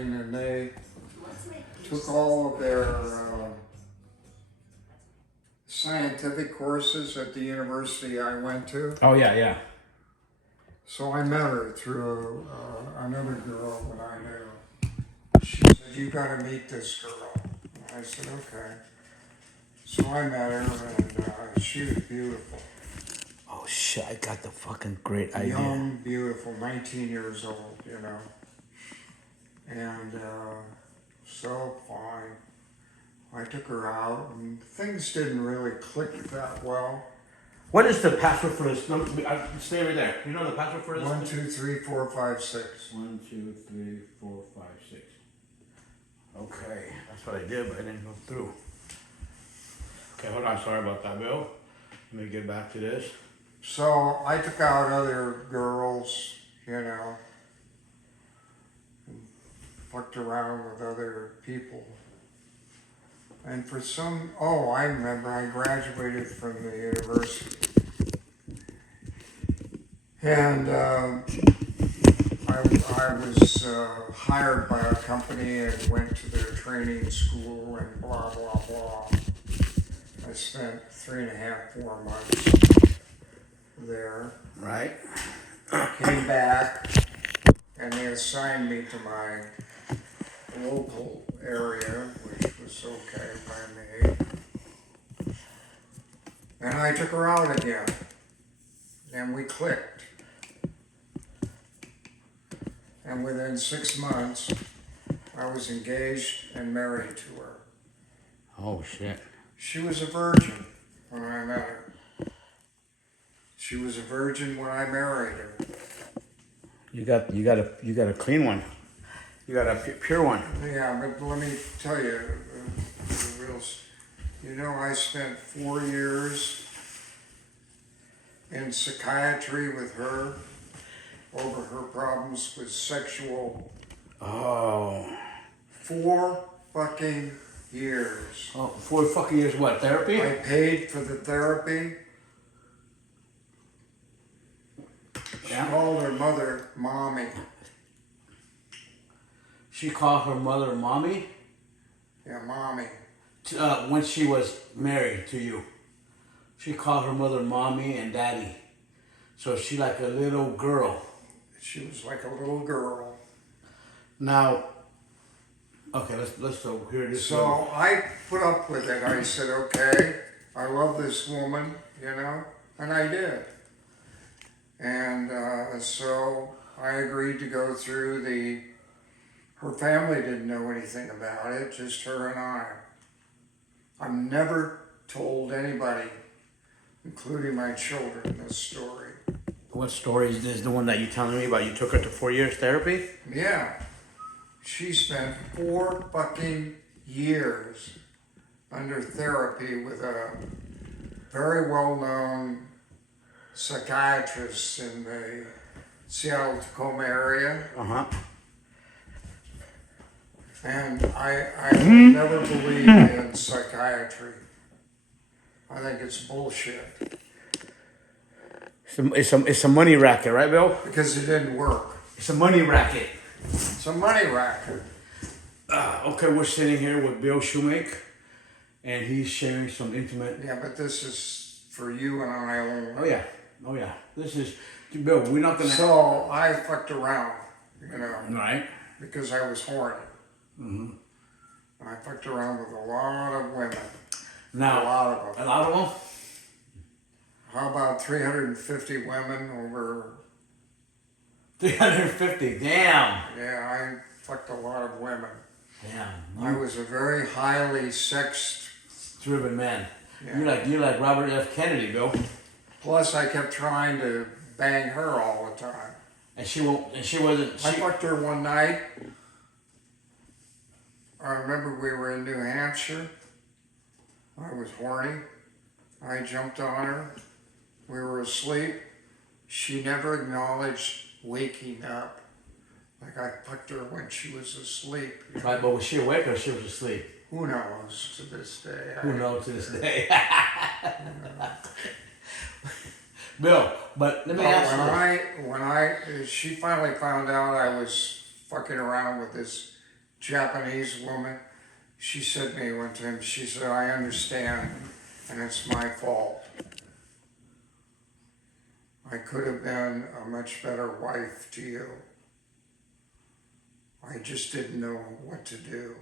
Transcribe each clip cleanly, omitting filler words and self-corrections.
and they took all of their scientific courses at the university I went to. Oh, yeah, yeah. So I met her through another girl that I knew. She said, "You got to meet this girl." And I said, "Okay." So I met her, and she was beautiful. Oh, shit, I got the fucking great idea. Young, beautiful, 19 years old, you know. And so fine. I took her out, and things didn't really click that well. What is the password for this? No, stay right there. You know the password for this? 1, 2, 3, 4, 5, 6. 1, 2, 3, 4, 5, 6. Okay, that's what I did, but I didn't go through. Okay, hold on. Sorry about that, Bill. Let me get back to this. So I took out other girls, you know, and fucked around with other people. And for some, I remember I graduated from the university. And I was hired by a company and went to their training school and blah, blah, blah. I spent 3.5, 4 months there. Right. Came back and they assigned me to my local area, which was okay by me. And I took her out again, and we clicked. And within 6 months, I was engaged and married to her. Oh, shit. She was a virgin when I met her. She was a virgin when I married her. You got a clean one. You got a pure one. Yeah, but let me tell you, I spent 4 years in psychiatry with her over her problems with sexual. Oh. 4 fucking years. Oh, 4 fucking years what? Therapy? I paid for the therapy. She called her mother Mommy. She called her mother Mommy? Yeah, Mommy. When she was married to you. She called her mother Mommy and Daddy. So she like a little girl. She was like a little girl. Now, okay, let's go here. This so I put up with it. I said, okay, I love this woman, and I did. And so I agreed to go through her family didn't know anything about it, just her and I. I've never told anybody, including my children, this story. What story is this? The one that you're telling me about? You took her to 4 years therapy? Yeah. She spent 4 fucking years under therapy with a very well-known psychiatrist in the Seattle, Tacoma area. Uh-huh. And I never believed in psychiatry. I think it's bullshit. It's a money racket, right, Bill? Because it didn't work. It's a money racket. It's a money racket. Okay, we're sitting here with Bill Shoemake, and he's sharing some intimate. Yeah, but this is for you and I only. Oh yeah. This is Bill. We're not gonna. So I fucked around, Right. because I was horny. Mm-hmm. And I fucked around with a lot of women. Now, a lot of them. A lot of them. How about 350 women over? 350. Damn. Yeah, I fucked a lot of women. Damn. I was a very highly sex-driven man. Yeah. You're like Robert F. Kennedy, Bill. Plus, I kept trying to bang her all the time. And she won't. And she wasn't. I fucked her one night. I remember we were in New Hampshire. I was horny. I jumped on her. We were asleep. She never acknowledged waking up. Like I fucked her when she was asleep. Right, but was she awake or she was asleep? Who knows to this day? Who knows to this day? Bill, but let me ask you. She finally found out I was fucking around with this Japanese woman. She said to me one time, she said, I understand, and it's my fault. I could have been a much better wife to you. I just didn't know what to do.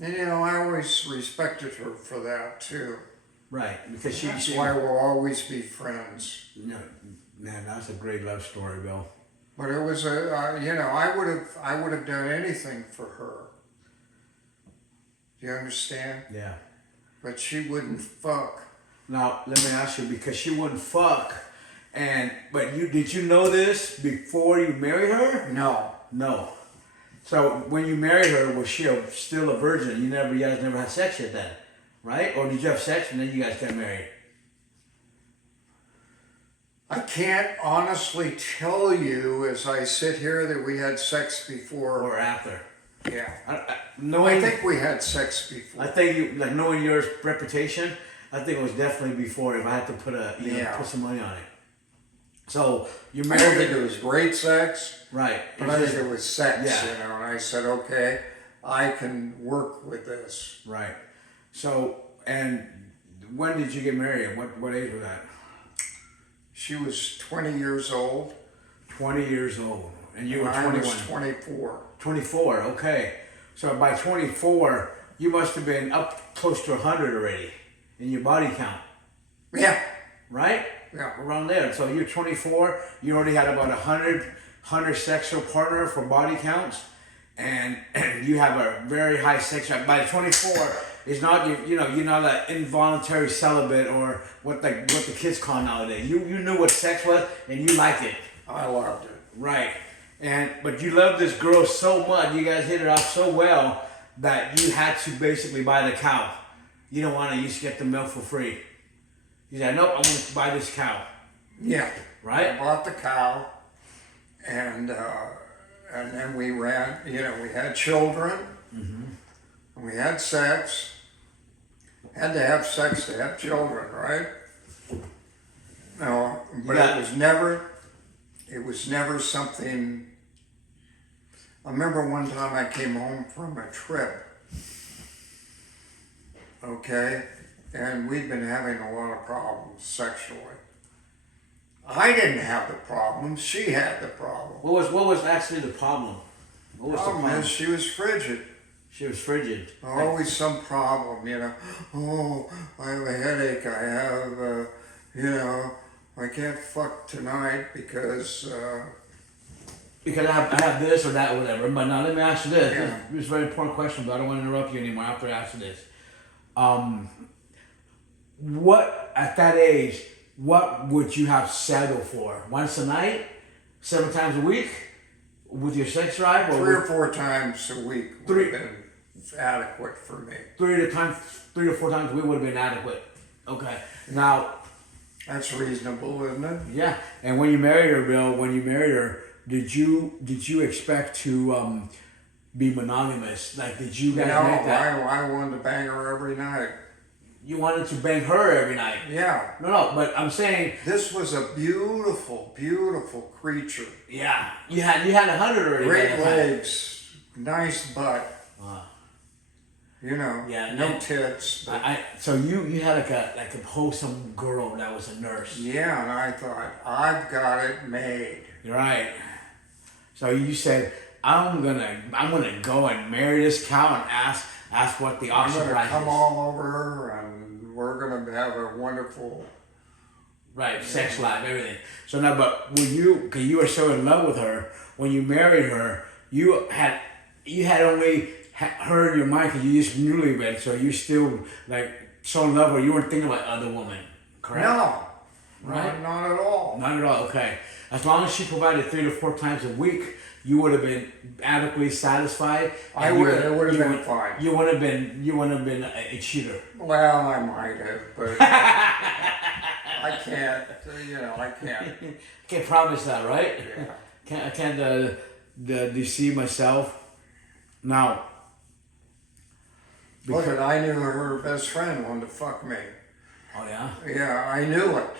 And I always respected her for that too. Right, because That's why we'll always be friends. No, man, that's a great love story, Bill. But it was I would have done anything for her. Do you understand? Yeah. But she wouldn't fuck. Now let me ask you, because she wouldn't fuck, but did you know this before you married her? No. No. So when you married her, was she still a virgin? You guys never had sex yet then, right? Or did you have sex and then you guys got married? I can't honestly tell you as I sit here that we had sex before. Or after? Yeah. I I think we had sex before. I think knowing your reputation, I think it was definitely before. If I had to put put some money on it. So you I married. don't think it was great sex, Right. but I think it was sex, Yeah. And I said, okay, I can work with this. Right. So, and when did you get married? What age was that? She was 20 years old. 20 years old. And you were I 21. was 24. 24, okay. So by 24, you must have been up close to 100 already in your body count. Yeah. Right? Yeah. Around there. So you're 24, you already had about 100 sexual partner for body counts, and you have a very high sex drive. By 24, it's not you're not an involuntary celibate or what the kids call nowadays. You knew what sex was and you liked it. I loved it. Right. But you loved this girl so much, you guys hit it off so well that you had to basically buy the cow. You don't want to just get the milk for free. You said, nope, I'm going to buy this cow. Yeah. Right? I bought the cow, and then we ran. We had children. Mm-hmm. We had sex. Had to have sex to have children, right? No, but Yeah. It was never something. I remember one time I came home from a trip. Okay. And we'd been having a lot of problems sexually. I didn't have the problems, she had the problem. What was actually the problem? What was The problem the problem? is she was frigid. She was frigid. Always some problem, Oh, I have a headache, I have, I can't fuck tonight because, Because I have this or that or whatever. But now let me ask you this. Yeah. This is a very important question, but I don't want to interrupt you anymore after I ask you this. What, at that age, what would you have settled for? Once a night? 7 times a week? With your sex drive? Or 3 or 4 times a week would have been adequate for me. 3 to 4 times a week would have been adequate. Okay. Now, That's reasonable, isn't it? yeah. And when you married her, Bill, did you expect to be monogamous? Like, did you guys make that? I wanted to bang her every night. You wanted to bang her every night. Yeah. No, but I'm saying, This was a beautiful, beautiful creature. yeah, you had 100 already. Great by that time. legs, nice butt. Yeah, no and- tits. But So you had like a wholesome girl that was a nurse. yeah, and I thought, I've got it made. Right. So you said, I'm gonna go and marry this cow and ask what the I'm auction going to price come is. all over her, and we're going to have a wonderful. Right, sex life, everything. So now, but because you were so in love with her, when you married her, you had only her in your mind because you just newlywed, so you still like so in love with her, you weren't thinking about other women, correct? No, Right? not at all. Not at all. Okay, as long as she provided 3 to 4 times a week, you would have been adequately satisfied. It would have been fine. You wouldn't have been a cheater. Well, I might have, but I can't. I can't. Can't promise that, right? Yeah. I can't deceive myself. Now, Look, I knew her best friend wanted to fuck me. oh yeah, Yeah, I knew it.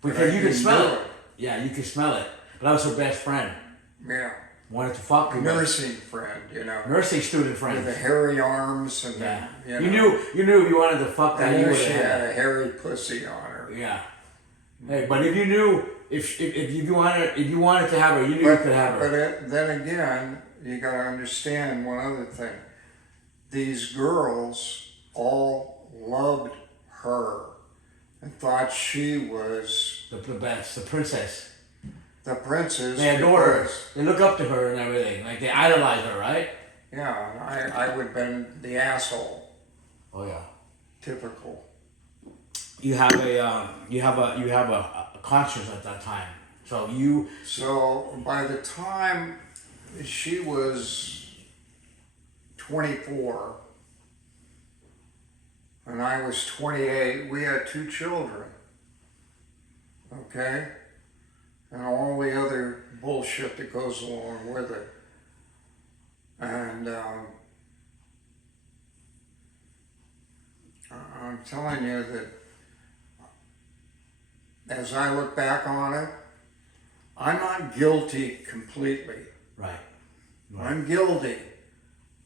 But because I you can didn't smell do it. Yeah, you can smell it. But that was her best friend. Yeah. Wanted to fuck a you. nursing friend, you know, Nursing student friend. with the hairy arms and Yeah. the, You knew if you wanted to fuck that, I you knew would she have. had a hairy pussy on her. Yeah. Hey, but if you knew if you wanted to have her, you knew you could have her. But then again, you got to understand one other thing. These girls all loved her and thought she was The best, the princess. the princess. They adore her. because- They look up to her and everything. Like they idolize her, right? Yeah, and I would have been the asshole. Oh yeah. Typical. You have a conscience at that time. So you. So by the time she was 24 and I was 28, we had 2 children. Okay? And all the other bullshit that goes along with it. And I'm telling you that as I look back on it, I'm not guilty completely. Right. I'm guilty.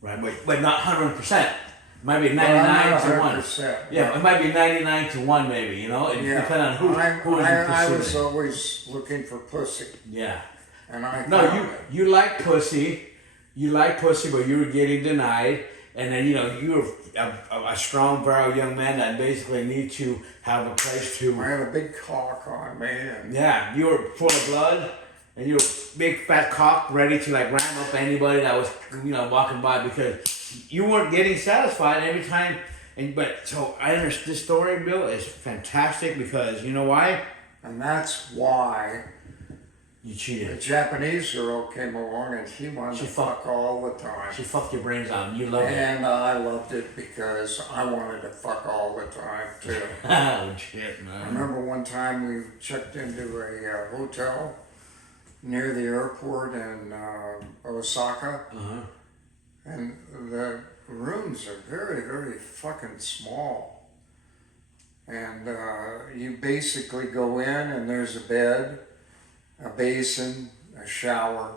Right, but not 100%. Might be But 99 I'm to not 1. 100%. Yeah, it might be 99 to 1 maybe, you know? It depends on who is I was pursuing. always looking for pussy. Yeah. And I No, found it. you like pussy. You like pussy, but you were getting denied. And then, you know, you were a strong, virile young man that basically need to have a place I to... had a big cock on me. And Yeah, you were full of blood. And you were big fat cock ready to like ram up anybody that was, you know, walking by because you weren't getting satisfied every time. But so I understand this story, Bill, is fantastic because you know why? and that's why You the cheated. Japanese girl came along and she wanted She to fuck all the time. She fucked your brains out. You loved it. And I loved it because I wanted to fuck all the time too. Oh shit, I man. remember one time we checked into a hotel near the airport in Osaka, Uh-huh. and the rooms are very, very fucking small. And you basically go in and there's a bed, a basin, a shower.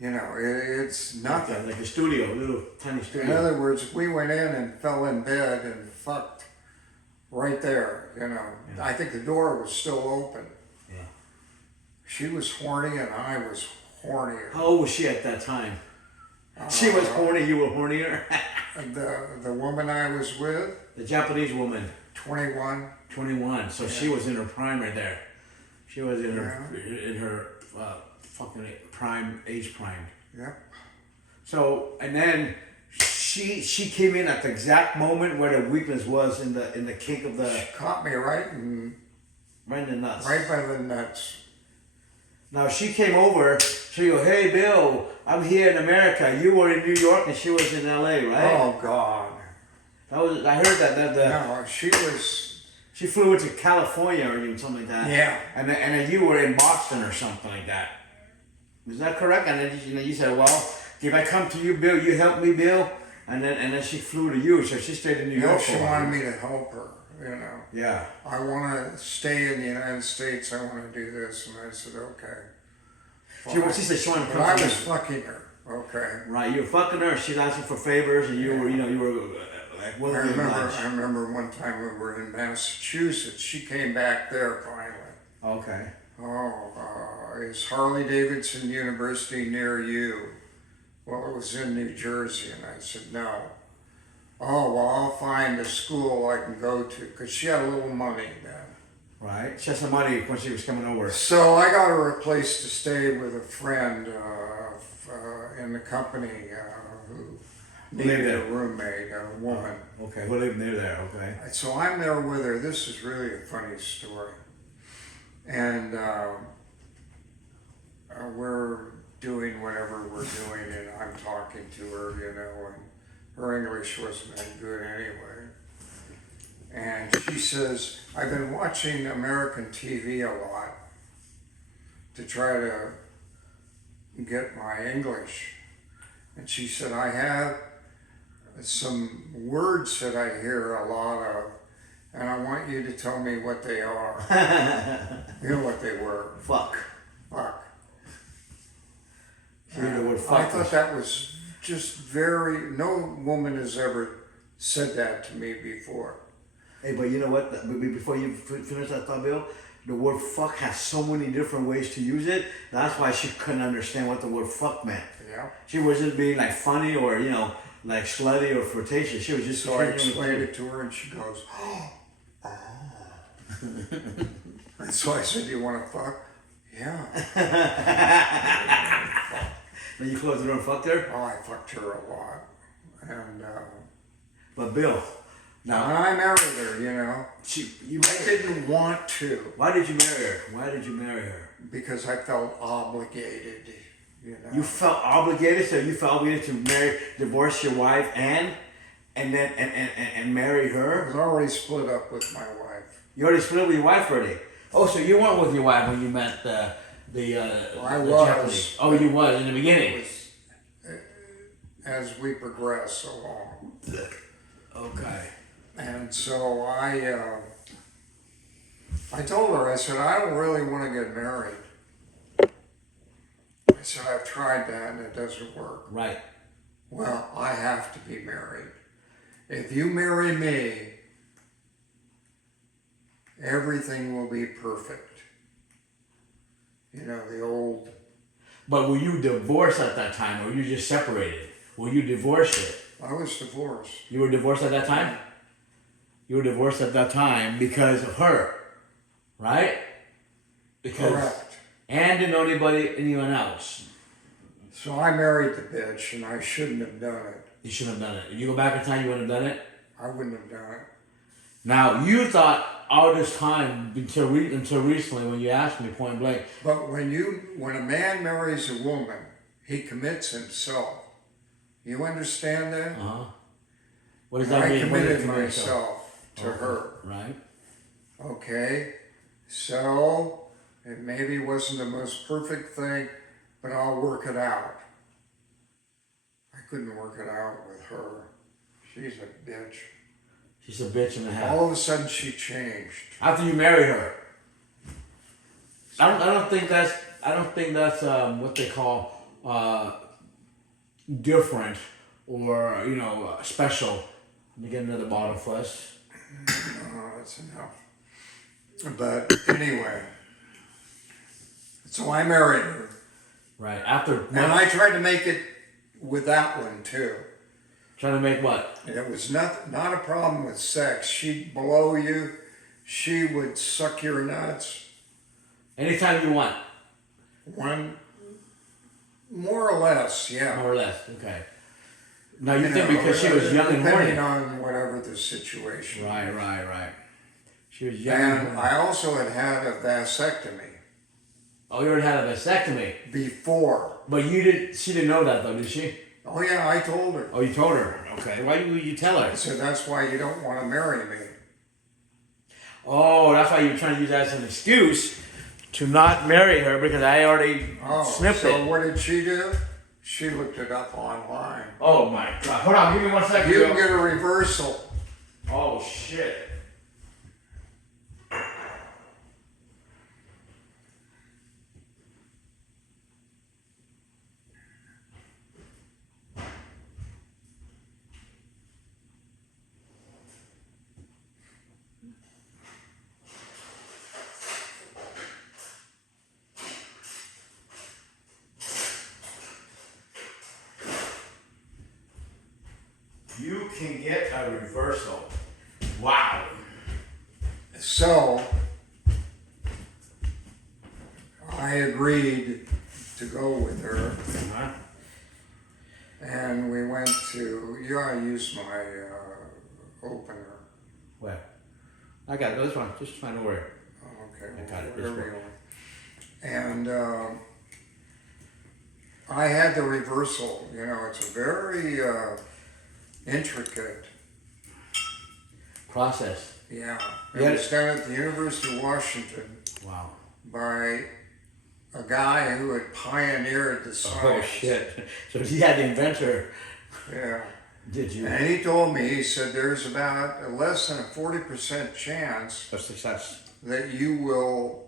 You know, it's nothing. Like a studio, a little tiny In studio. other words, we went in and fell in bed and fucked right there, you know. Yeah. I think the door was still open. Yeah. She was horny and I was hornier. How old was she at that time? She was horny, you were hornier. The woman I was with, The Japanese woman, 21. 21, so she was in her prime right there. She was in her fucking age prime. Yep. So and then she came in at the exact moment where the weakness was in the kink of the She caught me right in the nuts. right by the nuts. Now she came over. She go, hey Bill, I'm here in America. You were in New York and she was in L.A. Right? Oh God. I heard that No, she was. she flew into California or even something like that. Yeah. And then you were in Boston or something like that. Is that correct? And then you said, well, if I come to you, Bill, you help me, Bill. And then she flew to you, so she stayed in New You know, York. she for a while. wanted me to help her. You know. Yeah. I want to stay in the United States. I want to do this, and I said, okay. She said she wanted to But come I to was you. fucking her. Okay. Right, you were fucking her. She's asking for favors, and you were like, I what remember one time we were in Massachusetts. She came back there finally. Okay. Is Harley Davidson University near you? Well, it was in New Jersey, and I said, no. Oh, well, I'll find a school I can go to, because she had a little money then. Right. She had some money when she was coming over. So I got her a place to stay with a friend in the company who needed a roommate, a woman. Okay, who lived near there, okay. So I'm there with her. This is really a funny story. And we're doing whatever we're doing, and I'm talking to her, you know, and her English wasn't that good anyway. And she says, I've been watching American TV a lot to try to get my English. And she said, I have some words that I hear a lot of, and I want you to tell me what they are. You know what they were. Fuck. Fuck. The word I fuck thought was- that was just very. No woman has ever said that to me before. Hey, but you know what? Before you finish that thought, Bill, the word fuck has so many different ways to use it. That's why she couldn't understand what the word fuck meant. Yeah. She wasn't being like funny or, like slutty or flirtatious. She was just So I genuinely- explained it to her, and she goes, "Oh." And so I said, "Do you want to fuck?" Yeah. Then you closed the door and fucked her? Oh, I fucked her a lot, and But Bill, now, I married her. You know, you I didn't want to why did you marry her? Why did you marry her? because I felt obligated. You know. You felt obligated, so you felt obligated to divorce your wife and marry I her? was already split up with my wife. You already split up with your wife already. Oh, so you weren't with your wife when you met I the was. Japanese. Oh, you was in the It beginning. was, as we progressed along. Okay. And so I told her, I said, I don't really want to get married. I said, I've tried that and it doesn't work. Right. Well, I have to be married. If you marry me, everything will be perfect. You know, the old, But were you divorced at that time, or were you just separated? Were you divorced? I was divorced. You were divorced at that time? You were divorced at that time because of her, right? Because Correct. Anne didn't know anyone else. So I married the bitch and I shouldn't have done it. You shouldn't have done it. If you go back in time, you wouldn't have done it. I wouldn't have done it. Now you thought all this time until recently, when you asked me point blank. But when a man marries a woman, he commits himself. You understand that? What does And that I mean? What does it committed mean? myself to her. Right. Okay? So, it maybe wasn't the most perfect thing, but I'll work it out. I couldn't work it out with her. She's a bitch. She's a bitch and a half. All of a sudden she changed. After you marry her, I don't think that's what they call different or special. Let me get another bottle first. Oh, that's enough. But anyway, so I married her. Right after. And I tried to make it with that one too. Trying to make what? And it was not a problem with sex. She'd blow you. She would suck your nuts. Anytime you want. One, more or less, yeah. More or less. Okay. Now you think because she was young and horny. Depending on whatever the situation. Right. She was young. And I also had a vasectomy Oh, you already had a vasectomy. before. But you didn't. She didn't know that though, did she? Oh yeah, I told her. Oh, you told her. Okay. Why did you tell her? I said, that's why you don't want to marry me. Oh, that's why you're trying to use that as an excuse to not marry her because I already snipped so it. what did she do? She looked it up online. Oh my God! Hold on, give me 1 second. You can get a reversal. Oh shit! You can get a reversal. Wow. So I agreed to go with her, Uh-huh. and we went to. You gotta use my opener. Where? I got it. This one. Just find a word. Okay, I got it. whatever This you one. want. And I had the reversal. You know, it's a very intricate. Process. Yeah, Yeah. it was done at the University of Washington Wow. by a guy who had pioneered the science. Oh shit! So he had the inventor. Yeah. Did you? And he told me, he said, there's about less than a 40% chance Of success. that you will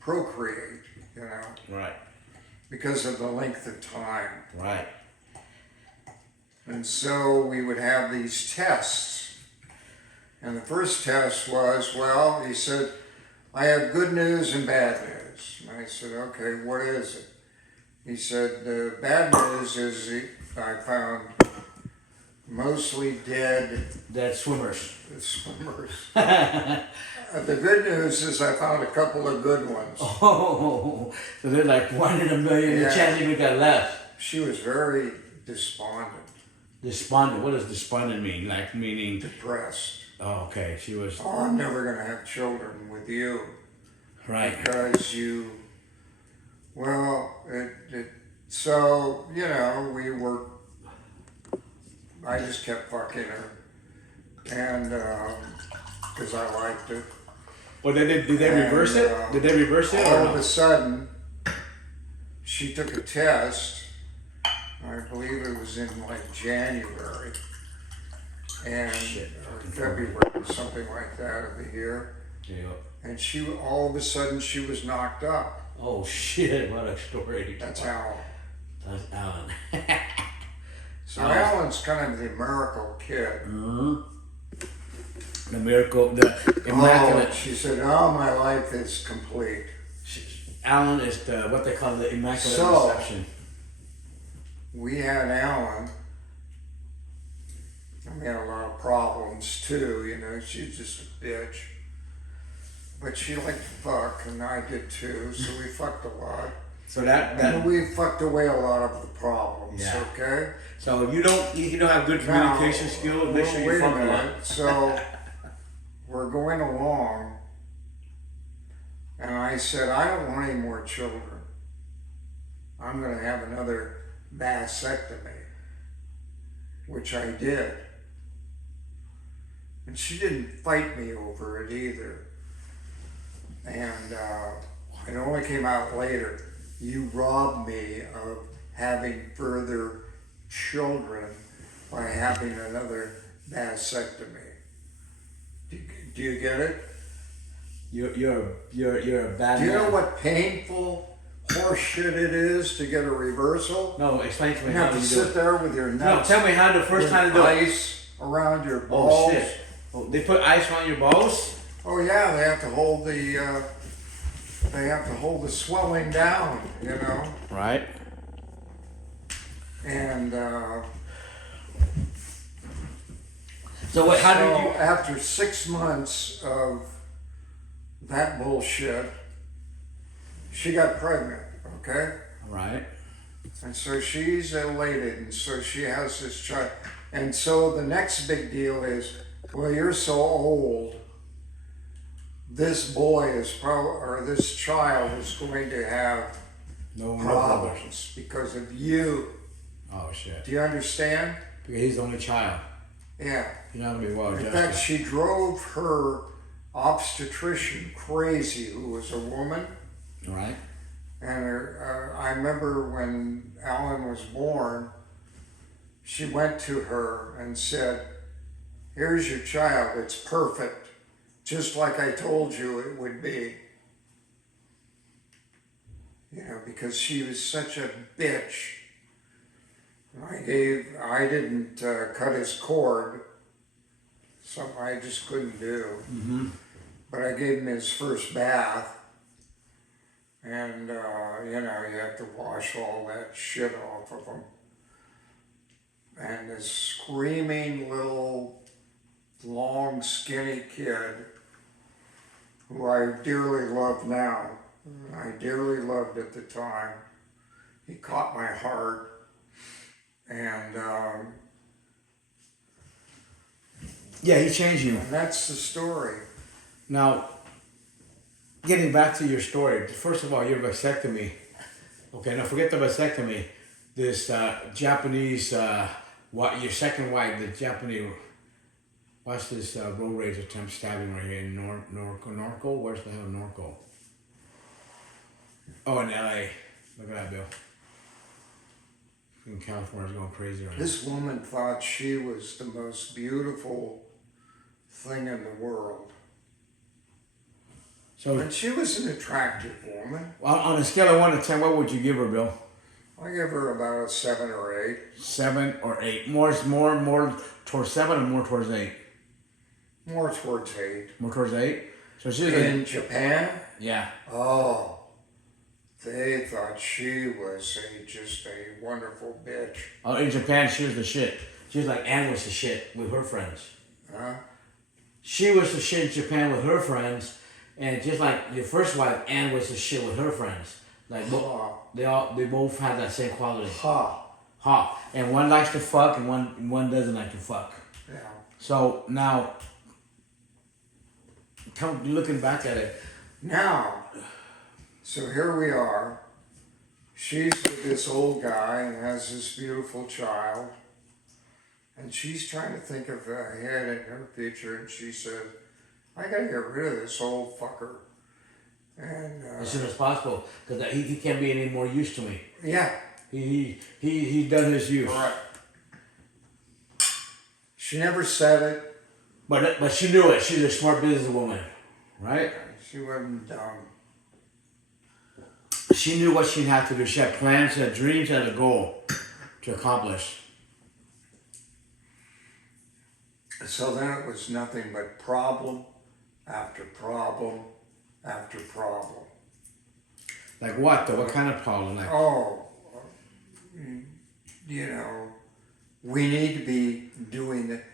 procreate, you know. Right. because of the length of time. Right. And so we would have these tests. And the first test was, well, he said, I have good news and bad news. And I said, okay, what is it? He said, the bad news is I found mostly dead Swimmers. swimmers. The good news is I found a couple of good ones. Oh, so they're like 1 in a million. Yeah. The chance even got less. She was very despondent, Despondent. What does despondent mean? Like meaning? depressed. Oh, okay. She was. Oh, I'm never going to have children with you. Right. Because so, I just kept fucking her. And, because I liked it. Well, did they reverse it? Did they reverse it? All of a sudden, she took a test. I believe it was in like January and or February, something like that of the year. Yeah. And all of a sudden, she was knocked up. Oh shit! What a story. That's Alan. That's Alan. So Alan's kind of the miracle kid. Mm-hmm. The miracle, the immaculate. Oh, she said, "Oh, my life is complete." Alan is what they call the immaculate reception. We had Alan. And we had a lot of problems too. She's just a bitch. But she liked to fuck, and I did too. So we fucked a lot. So that and we fucked away a lot of the problems. Yeah. Okay. So you don't have good communication skills. Make sure you fuck a lot. So we're going along, and I said, I don't want any more children. I'm going to have another vasectomy, which I did. And she didn't fight me over it either. And it only came out later. You robbed me of having further children by having another vasectomy. Do you get it? You're a bad Do you man. know what painful horseshit it is to get a reversal? No, explain to me You how have to you do sit it. there with your No, nuts. tell me how the first time to do it. Ice around your balls. Oh shit! Oh, they put ice on your balls? Oh yeah, they have to hold the swelling down, Right. And So what? How did you? after 6 months of that bullshit, she got pregnant. Okay. Right. And so she's elated, and so she has this child. And so the next big deal is, well, you're so old. This boy this child is going to have problems because of you. Oh shit! Do you understand? Because he's the only child. Yeah. You're not gonna be well In adjusted. fact, she drove her obstetrician crazy, who was a woman. Right. And I remember when Alan was born, she went to her and said, here's your child, it's perfect, just like I told you it would be. Because she was such a bitch. I didn't cut his cord, something I just couldn't do. Mm-hmm. But I gave him his first bath. And, you have to wash all that shit off of him. And this screaming little, long, skinny kid, who I dearly love now, I dearly loved at the time. He caught my heart. And Yeah, he changed you. that's the story. Now, getting back to your story, first of all, your vasectomy. Okay, now forget the vasectomy. This Japanese, your second wife, the Japanese, what's this road rage attempt stabbing right here in Norco? Where's the hell Norco? Oh, in LA. Look at that, Bill. In California's going crazy right now. This woman thought she was the most beautiful thing in the world. And she was an attractive woman. On a scale of 1 to 10, what would you give her, Bill? I give her about a 7 or 8. 7 or 8. More towards 7 or more towards 8? More towards 8. More towards 8? So she's in Japan? Yeah. Oh, they thought she was just a wonderful bitch. Oh, in Japan, she was the shit. She was like Anne was the shit with her friends. Huh? She was the shit in Japan with her friends, and just like your first wife, Anne was the shit with her friends. Like they both had that same quality. Ha. And one likes to fuck, and one doesn't like to fuck. Yeah. So now, looking back at it. Now, so here we are. She's with this old guy and has this beautiful child. And she's trying to think of ahead in her future, and she said, I gotta get rid of this old fucker. And as soon as possible, because he can't be any more use to me. Yeah. He done his use. Right. She never said it. But she knew it. She's a smart businesswoman, right? She wasn't dumb. She knew what she'd have to do. She had plans, she had dreams, she had a goal to accomplish. So then it was nothing but problem after problem after problem. Like what though? What kind of problem? Like we need to be doing it.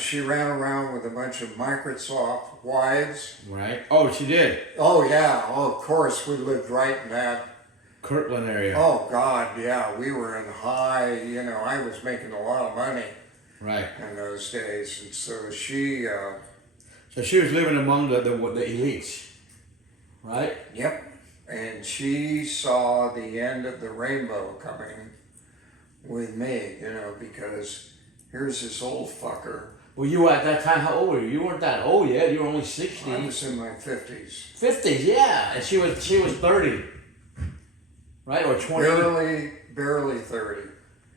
She ran around with a bunch of Microsoft wives. Right. Oh, she did. Oh yeah. Oh, of course, we lived right in that Kirtland area. Oh God, yeah. We were in high. I was making a lot of money. Right. In those days, and so she. So she was living among the elites, right? Yep. And she saw the end of the rainbow coming with me, because here's this old fucker. Well, you were at that time, how old were you? You weren't that old yet. You were only 60. I was in my 50s. 50s, yeah. And she was 30. Right? Or 20. Barely 30.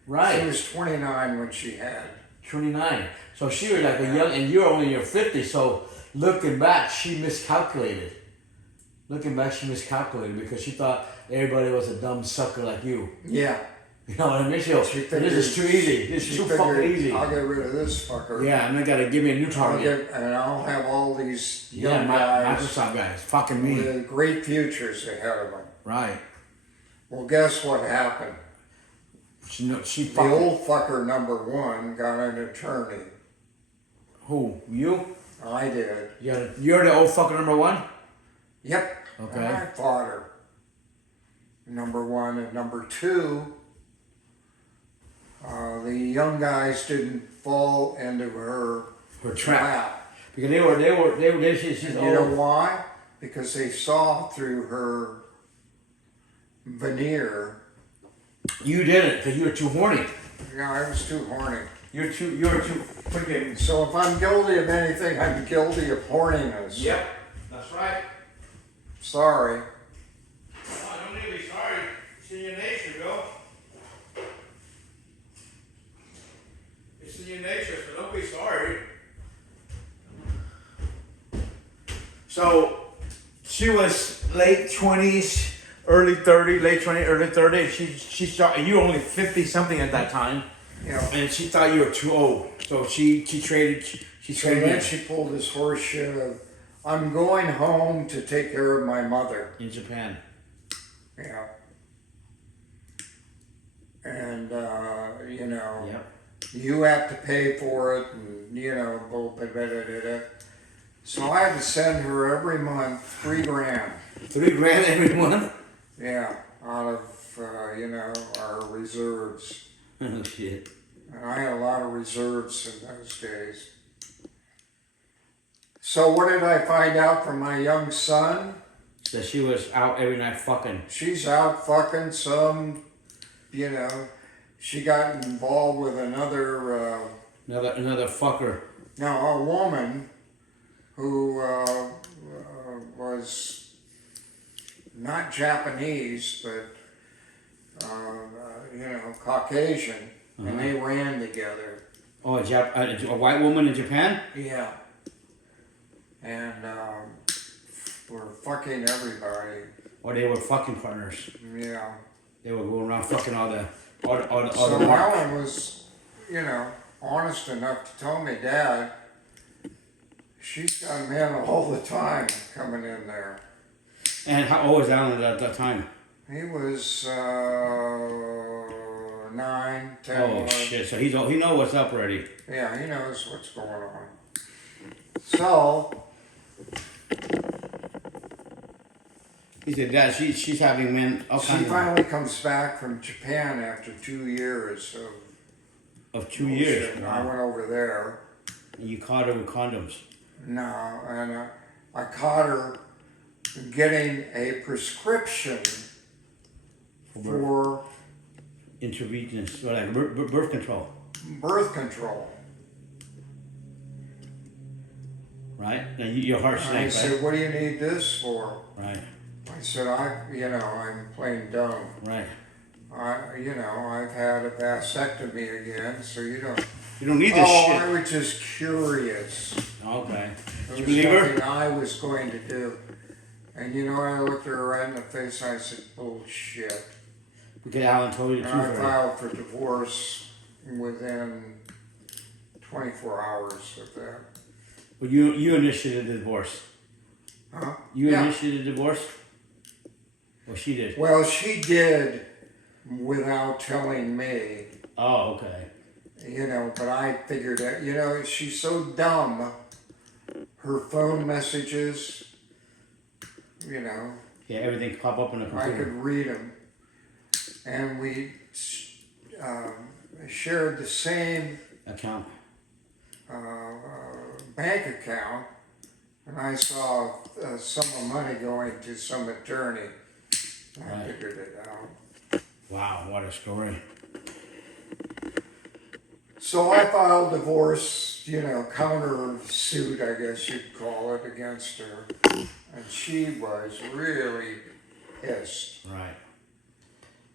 Right. She was 29 when she had. 29. So she was like a young, and you're only in your 50s. So looking back, she miscalculated. Because she thought everybody was a dumb sucker like you. Yeah. You know what I mean? This is too easy. This is too fucking easy. I'll get rid of this fucker. Yeah, and they gotta give me a new target. I'll have all these young guys. Microsoft guys. Fucking me. With great futures ahead of them. Right. Well, guess what happened? The old fucker number 1 got an attorney. Who? You? I did. You're the old fucker number 1? Yep. Okay. And I fought her. Number 1 and number 2. The young guys didn't fall into her trap. Because they were she's and you know why? Because they saw through her veneer. You didn't, because you were too horny. Yeah, I was too horny. You were too freaking. So if I'm guilty of anything, I'm guilty of horniness. Yep, that's right. Sorry. Oh, don't need to be sorry. It's in your nature, Bill. It's in your nature, so don't be sorry. So she was late 20s. Early 30, late 20, early 30. She saw you were only 50 something at that time. Yeah. And she thought you were too old. So she traded. So then she pulled this horse shit of, I'm going home to take care of my mother. In Japan. Yeah. And Yep. you have to pay for it, and so I had to send her every month $3,000. $3,000 every month. Yeah, out of our reserves. Oh shit. And I had a lot of reserves in those days. So what did I find out from my young son? That she was out every night fucking. She's out fucking some, she got involved with another fucker. Now, a woman who was not Japanese, but Caucasian, and they ran together. Oh, a white woman in Japan? Yeah. And were fucking everybody. Or they were fucking partners. Yeah. They were going around fucking all the So marks. Alan was, honest enough to tell me, Dad, she's got men all the time coming in there. And how old was Alan at that time? He was 9, 10. Oh 11. shit! So he knows what's up already. Yeah, he knows what's going on. So, He said, "Dad, she's having men all she kinds finally comes back from Japan after 2 years of 2 bullshit. years." And I went over there. And you caught her with condoms. No, and I caught her getting a prescription for Intravenous, or like birth control, birth control. right? And your heart And I sank, said, right? "What do you need this for?" Right, I said, I'm plain dumb. right. I've had a vasectomy again, so you don't. You don't need this Oh, shit. I was just curious. Okay. Did There you was believe nothing her? I was going to do. And I looked her right in the face and I said, bullshit. Because Alan told you the And I truth. filed for divorce within 24 hours of that. Well, you initiated the divorce. Huh? You Yeah. initiated the divorce? Well, she did. Well, she did without telling me, Oh, okay. but I figured that, she's so dumb. Her phone messages, Yeah, everything pop up on the I computer. could read them. And we shared the same Account. bank account, and I saw a sum of money going to some attorney. I Right. figured it out. Wow, what a story. So I filed divorce, counter suit, I guess you'd call it, against her. And she was really pissed. Right.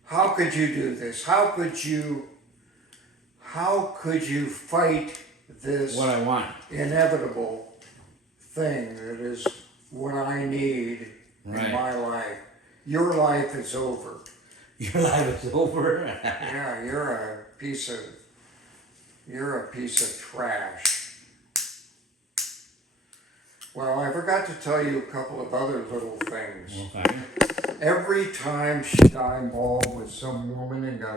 How could you do this? How could you fight this What I want. inevitable thing that is what I need Right. in my life? Your life is over. Your life is over. Yeah, you're a piece of trash. Well, I forgot to tell you a couple of other little things. Okay. Every time she got involved with some woman and got